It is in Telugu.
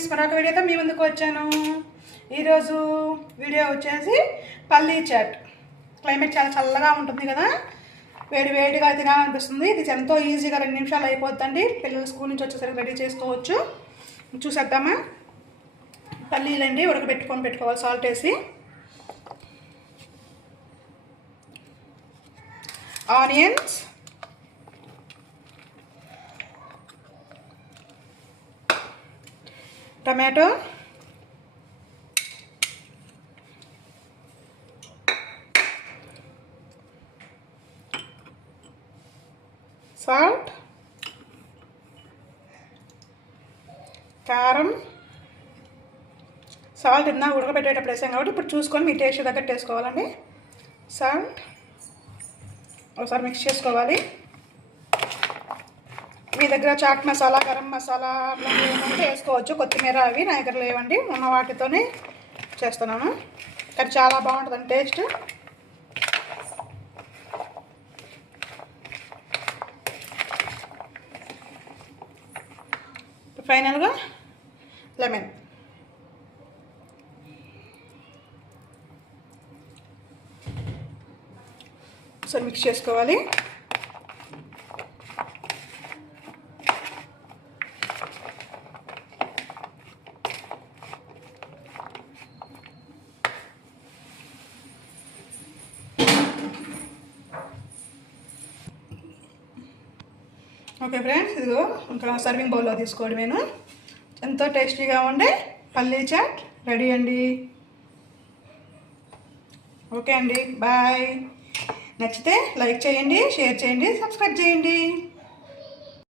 ఫ్రెండ్స్, మరొక వీడియోతో మీ ముందుకు వచ్చాను. ఈరోజు వీడియో వచ్చేసి పల్లీ చాట్. క్లైమేట్ చాలా చల్లగా ఉంటుంది కదా, వేడి వేడిగా తినాలనిపిస్తుంది. ఇది ఎంతో ఈజీగా 2 నిమిషాలు అయిపోద్దండి. పిల్లలు స్కూల్ నుంచి వచ్చేసరికి రెడీ చేసుకోవచ్చు. చూసేద్దామా? పల్లీలండి పెట్టుకోవాలి సాల్ట్ వేసి. ఆనియన్స్, టమాటో, సాల్ట్, కారం. సాల్ట్ ఇందాక ఉడకబెట్టేటప్పుడు వేసాం కాబట్టి ఇప్పుడు చూసుకొని మీ టేస్ట్ తగ్గట్టు వేసుకోవాలండి. సాల్ట్ ఒకసారి మిక్స్ చేసుకోవాలి. మీ దగ్గర చాట్ మసాలా, గరం మసాలా అట్లాంటివి ఏమంటే వేసుకోవచ్చు. కొత్తిమీర అవి నా దగ్గర లేవండి, ఉన్న వాటితోనే చేస్తున్నాను. కానీ చాలా బాగుంటుందండి టేస్ట్. ఫైనల్గా లెమన్. ఒకసారి మిక్స్ చేసుకోవాలి. ఓకే ఫ్రెండ్స్, ఇదిగో ఇంకా సర్వింగ్ బౌల్లో తీసుకోవడమేను. ఎంతో టేస్టీగా ఉండే పల్లీ చాట్ రెడీ అండి. ఓకే అండి, బాయ్. నచ్చితే లైక్ చేయండి, షేర్ చేయండి, సబ్స్క్రైబ్ చేయండి.